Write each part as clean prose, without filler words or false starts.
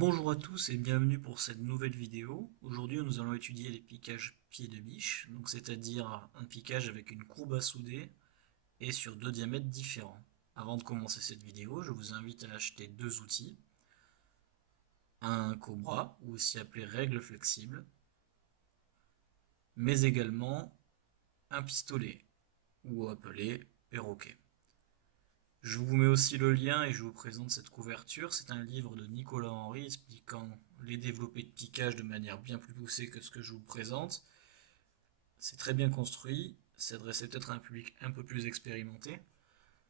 Bonjour à tous et bienvenue pour cette nouvelle vidéo. Aujourd'hui nous allons étudier les piquages pieds de biche, donc c'est-à-dire un piquage avec une courbe à souder et sur deux diamètres différents. Avant de commencer cette vidéo, je vous invite à acheter deux outils, un cobra, ou aussi appelé règle flexible, mais également un pistolet, ou appelé perroquet. Je vous mets aussi le lien et je vous présente cette couverture. C'est un livre de Nicolas Henry expliquant les développés de piquage de manière bien plus poussée que ce que je vous présente. C'est très bien construit, s'adressait peut-être à un public un peu plus expérimenté,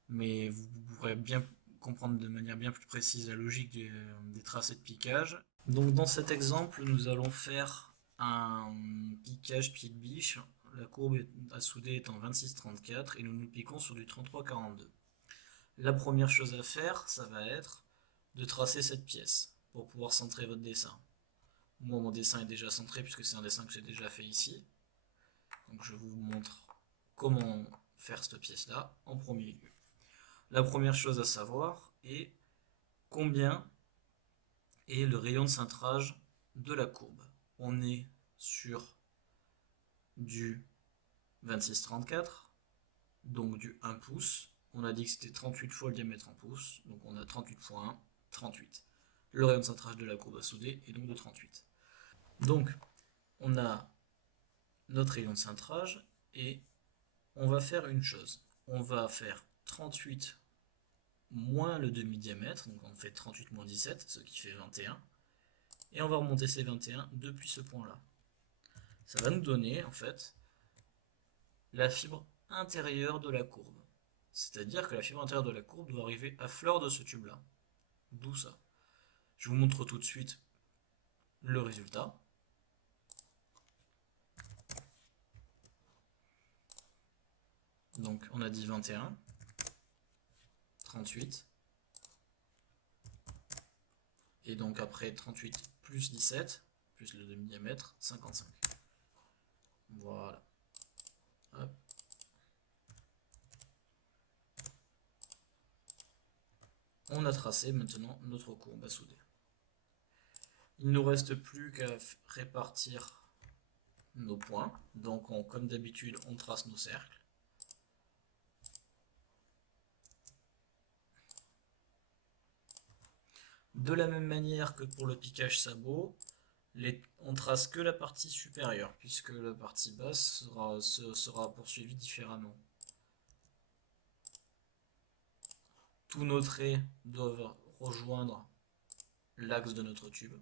mais vous pourrez bien comprendre de manière bien plus précise la logique des tracés de piquage. Donc dans cet exemple, nous allons faire un piquage pied de biche. La courbe à souder est en 26-34 et nous nous piquons sur du 33-42. La première chose à faire, ça va être de tracer cette pièce pour pouvoir centrer votre dessin. Moi, mon dessin est déjà centré puisque c'est un dessin que j'ai déjà fait ici. Donc je vous montre comment faire cette pièce-là en premier lieu. La première chose à savoir est combien est le rayon de cintrage de la courbe. On est sur du 26-34, donc du 1 pouce. On a dit que c'était 38 fois le diamètre en pouces, donc on a 38.1, 38. Le rayon de cintrage de la courbe à souder est donc de 38. Donc, on a notre rayon de cintrage et on va faire une chose. On va faire 38 moins le demi-diamètre, donc on fait 38 moins 17, ce qui fait 21. Et on va remonter ces 21 depuis ce point-là. Ça va nous donner, en fait, la fibre intérieure de la courbe. C'est-à-dire que la fibre intérieure de la courbe doit arriver à fleur de ce tube-là. D'où ça. Je vous montre tout de suite le résultat. Donc on a dit 21, 38, et donc après 38 plus 17, plus le demi-diamètre, 55. Voilà. Hop. On a tracé maintenant notre courbe à souder. Il ne nous reste plus qu'à répartir nos points. Donc comme d'habitude, on trace nos cercles. De la même manière que pour le piquage sabot, on trace que la partie supérieure, puisque la partie basse sera poursuivie différemment. Tous nos traits doivent rejoindre l'axe de notre tube.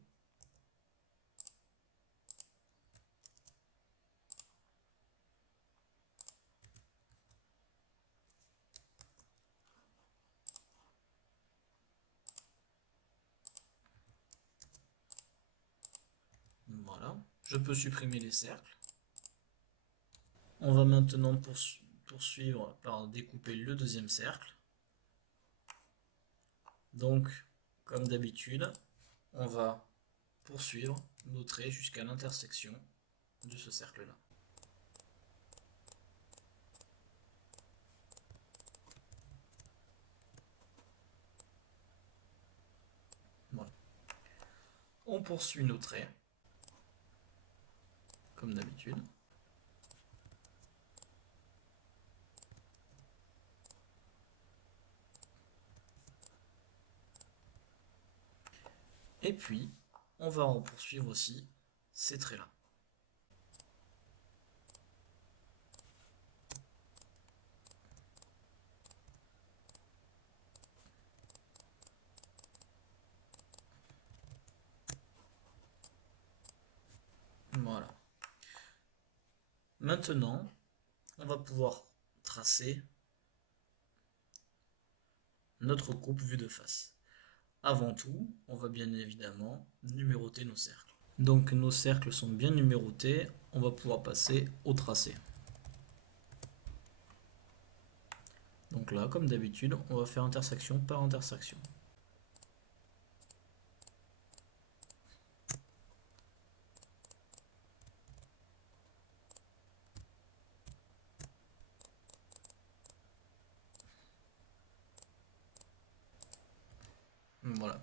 Voilà, je peux supprimer les cercles. On va maintenant poursuivre par découper le deuxième cercle. Donc, comme d'habitude, on va poursuivre nos traits jusqu'à l'intersection de ce cercle-là. Voilà. On poursuit nos traits, comme d'habitude. Et puis, on va en poursuivre aussi ces traits-là. Voilà. Maintenant, on va pouvoir tracer notre coupe vue de face. Avant tout, on va bien évidemment numéroter nos cercles. Donc nos cercles sont bien numérotés, on va pouvoir passer au tracé. Donc là, comme d'habitude, on va faire intersection par intersection. Voilà.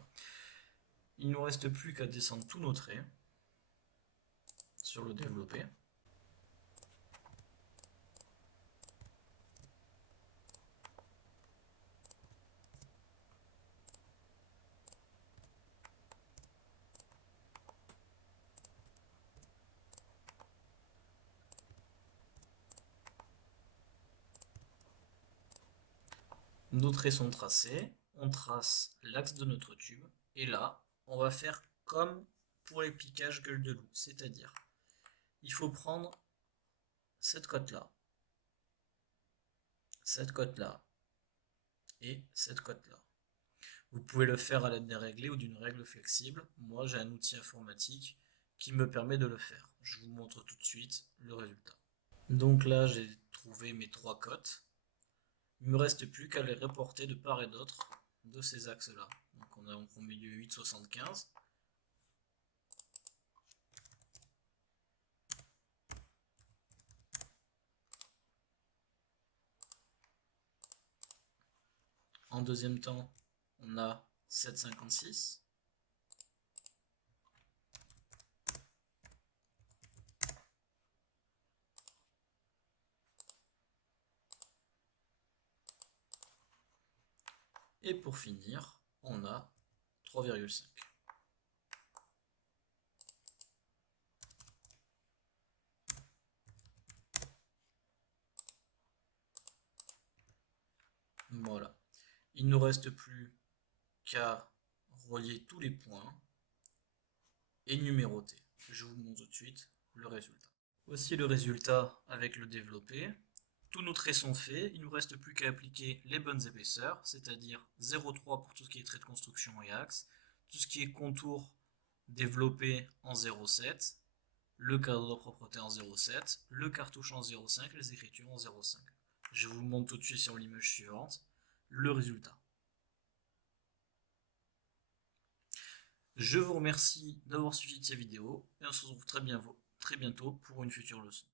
il ne nous reste plus qu'à descendre tous nos traits sur le développé. Nos traits sont tracés, on trace l'axe de notre tube, et là, on va faire comme pour les piquages gueule de loup, c'est-à-dire, il faut prendre cette cote-là, et cette cote-là. Vous pouvez le faire à l'aide des réglés ou d'une règle flexible. Moi, j'ai un outil informatique qui me permet de le faire. Je vous montre tout de suite le résultat. Donc là, j'ai trouvé mes trois cotes. Il ne me reste plus qu'à les reporter de part et d'autre de ces axes-là. Donc on a en milieu 8,75. En deuxième temps, on a 7,56. Et pour finir, on a 3,5. Voilà. Il ne nous reste plus qu'à relier tous les points et numéroter. Je vous montre tout de suite le résultat. Voici le résultat avec le développé. Tous nos traits sont faits, il ne nous reste plus qu'à appliquer les bonnes épaisseurs, c'est-à-dire 0,3 pour tout ce qui est trait de construction et axe, tout ce qui est contour développé en 0,7, le cadre de propreté en 0,7, le cartouche en 0,5, les écritures en 0,5. Je vous montre tout de suite sur l'image suivante le résultat. Je vous remercie d'avoir suivi cette vidéo et on se retrouve très bientôt pour une future leçon.